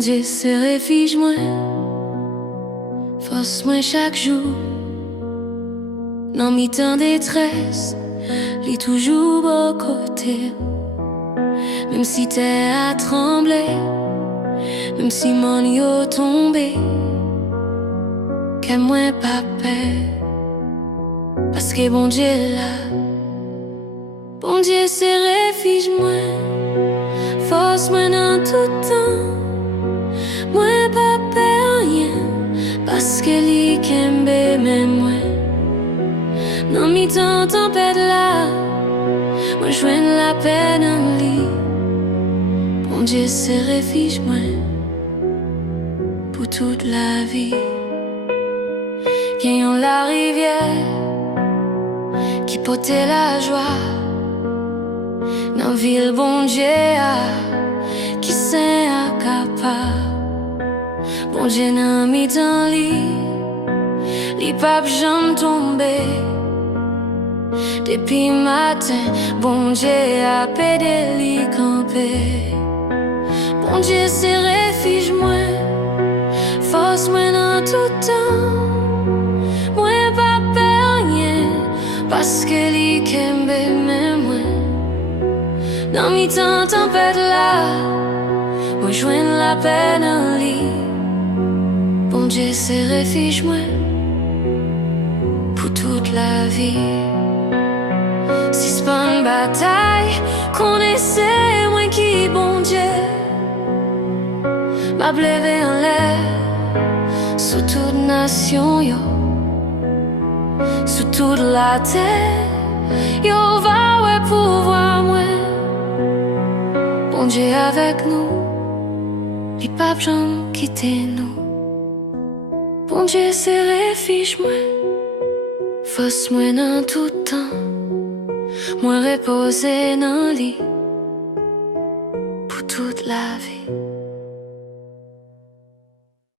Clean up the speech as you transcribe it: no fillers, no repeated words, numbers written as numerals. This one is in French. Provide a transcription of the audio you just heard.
Dieu se refuge moi, force moi chaque jour. Dans mes temps détresse, il est toujours au côté. Même si t'es à trembler, même si mon yo tombé, qu'aime moi pas peur, parce que bon Dieu là, bon Dieu c'est refuge moi, force moi dans tout temps, moi pas peur rien, parce que lui qu'aime même moi. Dans mes temps tempête là, moi joins la paix dans lui. Bon Dieu c'est refuge moi pour toute la vie. Gagnons la rivière qui portait la joie. Dans ville bon Dieu qui s'est capable. Bon Dieu n'a mis dans lit, les papes jamais tombé. Depuis matin, bon Dieu a pédé li campé. Bon Dieu c'est refuge moi, force moi dans tout temps. Moi pas peur rien, parce que li kembe même moi. Dans mes temps tempête là, moi joins la paix dans lit. Bon Dieu c'est refuge moi pour toute la vie. Si c'est pas une bataille qu'on essaie, moi qui bon Dieu m'a levé en l'air sous toute nation yo, sous toute la terre yo va ouais pouvoir moi. Bon Dieu avec nous, les papes jamais quitter nous. Bon Dieu c'est refuge moi, force moi dans tout temps. Moi reposer dans lit pour toute la vie.